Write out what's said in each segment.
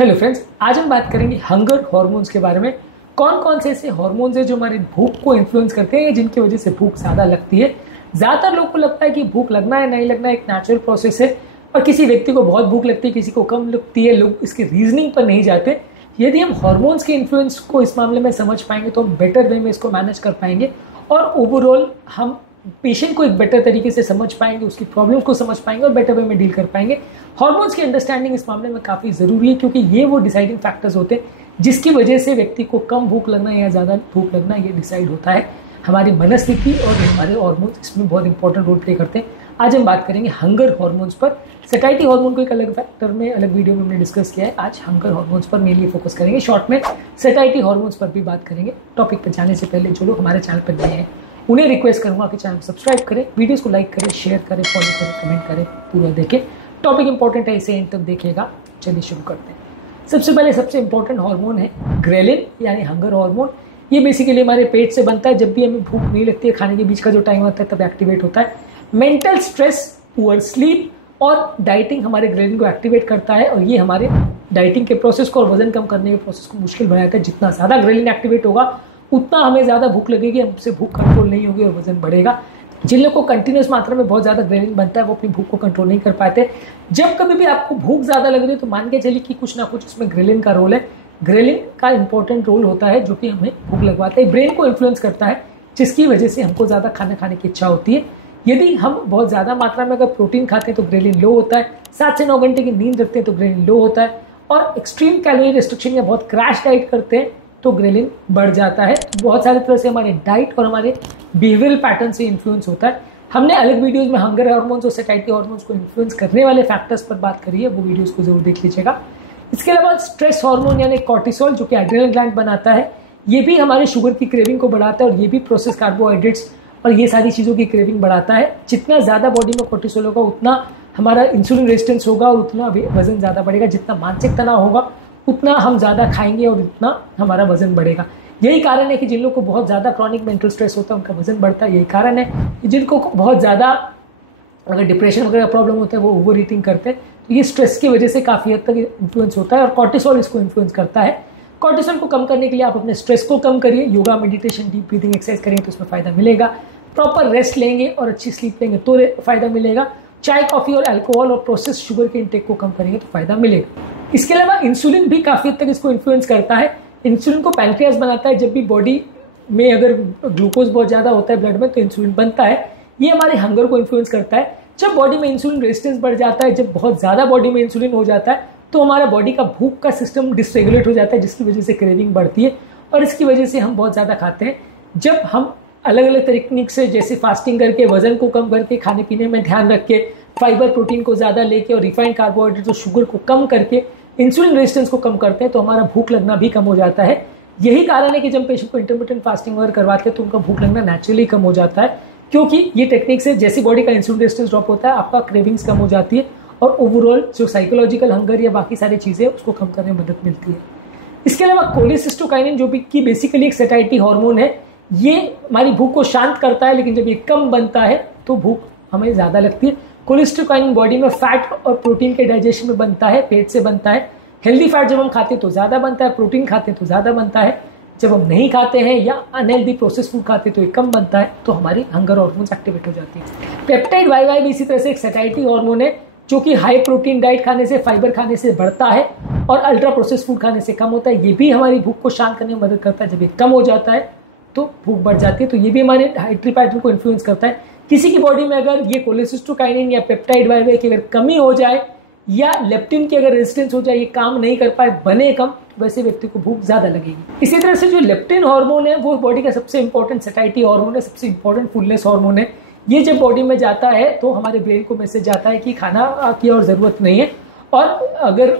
Hello friends, आज हम बात करेंगे हंगर हार्मोन्स के बारे में। कौन कौन से ऐसे हार्मोन्स हैं जो हमारी भूख को इन्फ्लुएंस करते हैं, जिनकी वजह से भूख ज़्यादा लगती है। ज़्यादातर लोगों को लगता है कि भूख लगना है नहीं लगना एक नेचुरल प्रोसेस है, और किसी व्यक्ति को बहुत भूख लगती है, किसी को कम लगती है। लोग इसकी रीजनिंग पर नहीं जाते। यदि हम हार्मोन्स के इन्फ्लुएंस को इस मामले में समझ पाएंगे तो हम बेटर वे में इसको मैनेज कर पाएंगे, और ओवरऑल हम पेशेंट को एक बेटर तरीके से समझ पाएंगे, उसकी प्रॉब्लम्स को समझ पाएंगे और बेटर वे में डील कर पाएंगे। हार्मोन्स की अंडरस्टैंडिंग इस मामले में काफ़ी ज़रूरी है, क्योंकि ये वो डिसाइडिंग फैक्टर्स होते हैं जिसकी वजह से व्यक्ति को कम भूख लगना या ज़्यादा भूख लगना ये डिसाइड होता है। हमारी मनस्थिति और हमारे हार्मोन्स इसमें बहुत इंपॉर्टेंट रोल प्ले करते हैं। आज हम बात करेंगे हंगर हार्मोन्स पर। सैटिस्फैक्टरी हार्मोन को एक अलग फैक्टर में अलग वीडियो में हमने डिस्कस किया है। आज हंगर हार्मोन्स पर मेनली फोकस करेंगे। शॉर्ट में सैटिस्फैक्टरी हार्मोन्स पर भी बात करेंगे। टॉपिक पर जाने से पहले जो लोग हमारे चैनल पर नए हैं उन्हें रिक्वेस्ट करूंगा कि चैनल को सब्सक्राइब करें, वीडियोस को लाइक करें, शेयर करें, फॉलो करें, कमेंट करें, पूरा देखें। टॉपिक इंपॉर्टेंट है, इसे एंड तक देखिएगा। चलिए शुरू करते हैं। सबसे पहले सबसे इंपॉर्टेंट हार्मोन है ग्रेलिन, यानी हंगर हार्मोन। ये बेसिकली हमारे पेट से बनता है। जब भी हमें भूख नहीं लगती है, खाने के बीच का जो टाइम होता है तब एक्टिवेट होता है। मेंटल स्ट्रेस, पुअर स्लीप और डाइटिंग हमारे ग्रेलिन को एक्टिवेट करता है, और ये हमारे डाइटिंग के प्रोसेस को और वजन कम करने के प्रोसेस को मुश्किल बनाता है। जितना ज़्यादा ग्रेलिन एक्टिवेट होगा उतना हमें ज़्यादा भूख लगेगी, हमसे भूख कंट्रोल नहीं होगी और वजन बढ़ेगा। जिन लोगों को कंटिन्यूस मात्रा में बहुत ज़्यादा ग्रेलिन बनता है वो अपनी भूख को कंट्रोल नहीं कर पाते। जब कभी भी आपको भूख ज़्यादा लग रही है तो मान के चलिए कि कुछ ना कुछ उसमें ग्रेलिन का रोल है। ग्रेलिन का इंपॉर्टेंट रोल होता है जो कि हमें भूख लगवाता है, ब्रेन को इन्फ्लुएंस करता है, जिसकी वजह से हमको ज़्यादा खाना खाने की इच्छा होती है। यदि हम बहुत ज़्यादा मात्रा में अगर प्रोटीन खाते हैं तो ग्रेलिन लो होता है। 7 से 9 घंटे की नींद रखते हैं तो ग्रेलिन लो होता है, और एक्सट्रीम कैलोरी रिस्ट्रिक्शन या बहुत क्रैश डाइट करते हैं तो ग्रेलिन बढ़ जाता है। बहुत सारी तरह से हमारे डाइट और हमारे बिहेवियरल पैटर्न से इन्फ्लुएंस होता है। हमने अलग वीडियोस में हंगर हार्मोन्स और सैटिस्फैक्टरी हार्मोन्स को इन्फ्लुएंस करने वाले फैक्टर्स पर बात करी है, वो वीडियोस को जरूर देख लीजिएगा। इसके अलावा स्ट्रेस हार्मोन यानी कॉर्टिसोल, जो कि एड्रेनल ग्लैंड बनाता है, ये भी हमारे शुगर की क्रेविंग को बढ़ाता है, और ये भी प्रोसेस कार्बोहाइड्रेट्स और ये सारी चीज़ों की क्रेविंग बढ़ाता है। जितना ज़्यादा बॉडी में कॉर्टिसोल होगा उतना हमारा इंसुलिन रेजिस्टेंस होगा और उतना वजन ज़्यादा बढ़ेगा। जितना मानसिक तनाव होगा उतना हम ज़्यादा खाएंगे और उतना हमारा वजन बढ़ेगा। यही कारण है कि जिन लोगों को बहुत ज़्यादा क्रॉनिक मेंटल स्ट्रेस होता है उनका वजन बढ़ता है। यही कारण है कि जिनको बहुत ज़्यादा अगर डिप्रेशन वगैरह प्रॉब्लम होता है वो ओवर ईटिंग करते हैं, तो ये स्ट्रेस की वजह से काफ़ी हद तक इन्फ्लुएंस होता है, और कॉर्टिसोल इसको इन्फ्लुएंस करता है। कॉर्टिसोल को कम करने के लिए आप अपने स्ट्रेस को कम करिए, yoga, meditation, deep breathing exercise करेंगे तो उसमें फ़ायदा मिलेगा। प्रॉपर रेस्ट लेंगे और अच्छी स्लीप लेंगे तो फ़ायदा मिलेगा। चाय, कॉफ़ी और अल्कोहल और प्रोसेस शुगर के इंटेक को कम करेंगे तो फ़ायदा मिलेगा। इसके अलावा इंसुलिन भी काफ़ी हद तक इसको इन्फ्लुएंस करता है। इंसुलिन को पैंक्रियास बनाता है। जब भी बॉडी में अगर ग्लूकोज बहुत ज़्यादा होता है ब्लड में तो इंसुलिन बनता है। ये हमारे हंगर को इन्फ्लुएंस करता है। जब बॉडी में इंसुलिन रेजिस्टेंस बढ़ जाता है, जब बहुत ज़्यादा बॉडी में इंसुलिन हो जाता है तो हमारा बॉडी का भूख का सिस्टम डिसरेगुलेट हो जाता है, जिसकी वजह से क्रेविंग बढ़ती है, और इसकी वजह से हम बहुत ज़्यादा खाते हैं। जब हम अलग अलग तरीके से, जैसे फास्टिंग करके, वजन को कम करके, खाने पीने में ध्यान रख के, फाइबर प्रोटीन को ज़्यादा लेके और रिफाइंड कार्बोहाइड्रेट और शुगर को कम करके इंसुलिन रेजिस्टेंस को कम करते हैं तो हमारा भूख लगना भी कम हो जाता है। यही कारण है कि जब पेशेंट को इंटरमिटेंट फास्टिंग वगैरह करवाते हैं तो उनका भूख लगना नेचुरली कम हो जाता है, क्योंकि ये टेक्निक से जैसी बॉडी का इंसुलिन रेजिस्टेंस ड्रॉप होता है आपका क्रेविंग्स कम हो जाती है, और ओवरऑल जो साइकोलॉजिकल हंगर या बाकी सारी चीज़ें उसको कम करने में मदद मिलती है। इसके अलावा कोलेसिस्टोकाइनिन, जो कि बेसिकली एक सैटिस्फैक्टरी हार्मोन है, ये हमारी भूख को शांत करता है, लेकिन जब ये कम बनता है तो भूख हमें ज़्यादा लगती है। कोलेस्ट्रोकाइनिन बॉडी में फैट और प्रोटीन के डाइजेशन में बनता है, पेट से बनता है। हेल्दी फैट जब हम खाते हैं तो ज़्यादा बनता है, प्रोटीन खाते हैं तो ज़्यादा बनता है। जब हम नहीं खाते हैं या अनहेल्दी प्रोसेस फूड खाते हैं तो ये कम बनता है, तो हमारी हंगर हार्मोन्स एक्टिवेट हो जाती है। पेप्टाइड वाई भी इसी तरह से एक सैटिस्फैक्टरी हार्मोन है, जो कि हाई प्रोटीन डाइट खाने से, फाइबर खाने से बढ़ता है और अल्ट्रा प्रोसेस फूड खाने से कम होता है। ये भी हमारी भूख को शांत करने में मदद करता है। जब ये कम हो जाता है तो भूख बढ़ जाती है, तो ये भी हमारे डाइटरी पैटर्न को इन्फ्लुएंस करता है। किसी की बॉडी में अगर ये कोलेसिस्टोकाइनिन या पेप्टाइड वाई की अगर कमी हो जाए या लेप्टिन की अगर रेजिस्टेंस हो जाए, ये काम नहीं कर पाए, बने कम, वैसे व्यक्ति को भूख ज्यादा लगेगी। इसी तरह से जो लेप्टिन हार्मोन है वो बॉडी का सबसे इंपॉर्टेंट सैटिस्फैक्टरी हार्मोन है, सबसे इंपॉर्टेंट फुलनेस हार्मोन है। ये जब बॉडी में जाता है तो हमारे ब्रेन को मैसेज जाता है कि खाना की और जरूरत नहीं है, और अगर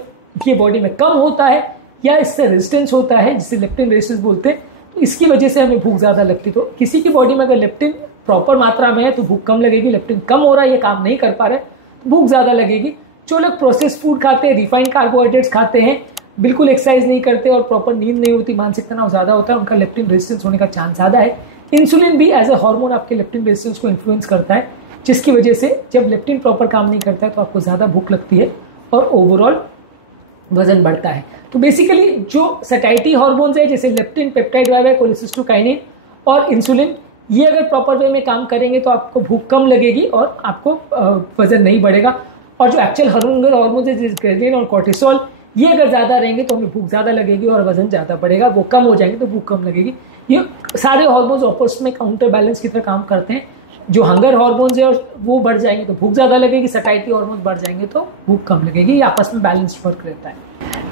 ये बॉडी में कम होता है या इससे रेजिस्टेंस होता है, जिसे लेप्टिन रेजिस्टेंस बोलते हैं, तो इसकी वजह से हमें भूख ज्यादा लगती है। तो किसी की बॉडी में अगर लेप्टिन प्रॉपर मात्रा में है तो भूख कम लगेगी, लेप्टिन कम हो रहा है, ये काम नहीं कर पा रहे तो भूख ज्यादा लगेगी। जो लोग प्रोसेस फूड खाते हैं, रिफाइंड कार्बोहाइड्रेट्स खाते हैं, बिल्कुल एक्सरसाइज नहीं करते और प्रॉपर नींद नहीं होती, मानसिक तनाव ज्यादा होता है, उनका लेप्टिन रेजिस्टेंस होने का चांस ज्यादा है। इंसुलिन भी एज अ हार्मोन आपके लेप्टिन रेजिस्टेंस को इन्फ्लुएंस करता है, जिसकी वजह से जब लेप्टिन प्रॉपर काम नहीं करता है तो आपको ज्यादा भूख लगती है और ओवरऑल वजन बढ़ता है। तो बेसिकली जो सैटिस्फाइड हार्मोन्स है जैसे leptin, peptide Y Y, cholecystokinin और इंसुलिन, ये अगर प्रॉपर वे में काम करेंगे तो आपको भूख कम लगेगी और आपको वजन नहीं बढ़ेगा। और जो एक्चुअल हंगर हार्मोन्स है जैसे ग्रेलिन और कोर्टिसोल, ये अगर ज़्यादा रहेंगे तो हमें भूख ज़्यादा लगेगी और वजन ज़्यादा बढ़ेगा। वो कम हो जाएंगे तो भूख कम लगेगी। ये सारे हार्मोन्स आपस में काउंटर बैलेंस की तरह काम करते हैं। जो हंगर हार्मोन्स है वो बढ़ जाएंगे तो भूख ज़्यादा लगेगी, सैटिस्फाइड हार्मोन्स बढ़ जाएंगे तो भूख कम लगेगी। ये आपस में बैलेंस वर्क रहता है।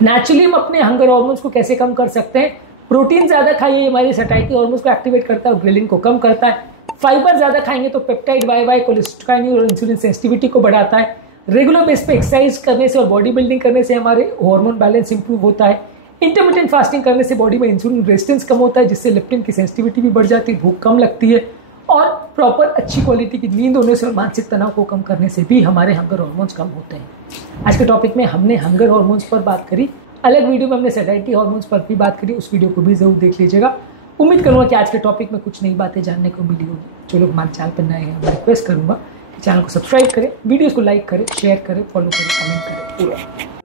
नेचुरली हम अपने हंगर हार्मोन्स को कैसे कम कर सकते हैं? प्रोटीन ज़्यादा खाइए, हमारे सैटिस्फाइड हार्मोन्स को एक्टिवेट करता है और ग्रेलिन को कम करता है। फाइबर ज़्यादा खाएंगे तो पेप्टाइड वाई वाई, कोलेसिस्टोकाइनिन और इंसुलिन सेंसिटिविटी को बढ़ाता है। रेगुलर बेस पे एक्सरसाइज करने से और बॉडी बिल्डिंग करने से हमारे हार्मोन बैलेंस इंप्रूव होता है। इंटरमिटेंट फास्टिंग करने से बॉडी में इंसुलिन रेजिस्टेंस कम होता है, जिससे लेप्टिन की सेंसिटिविटी भी बढ़ जाती है, भूख कम लगती है। और प्रॉपर अच्छी क्वालिटी की नींद होने से और मानसिक तनाव को कम करने से भी हमारे हंगर हार्मोन्स कम होते हैं। आज के टॉपिक में हमने हंगर हार्मोन्स पर बात करी। अलग वीडियो में हमने सैटिस्फाइड हार्मोन्स पर भी बात करी, उस वीडियो को भी जरूर देख लीजिएगा। उम्मीद करूंगा कि आज के टॉपिक में कुछ नई बातें जानने को मिली होगी। जो लोग हमारे चैनल पर नए हैं मैं रिक्वेस्ट करूंगा कि चैनल को सब्सक्राइब करें, वीडियोस को लाइक करें, शेयर करें, फॉलो करें, कमेंट करें पूरा।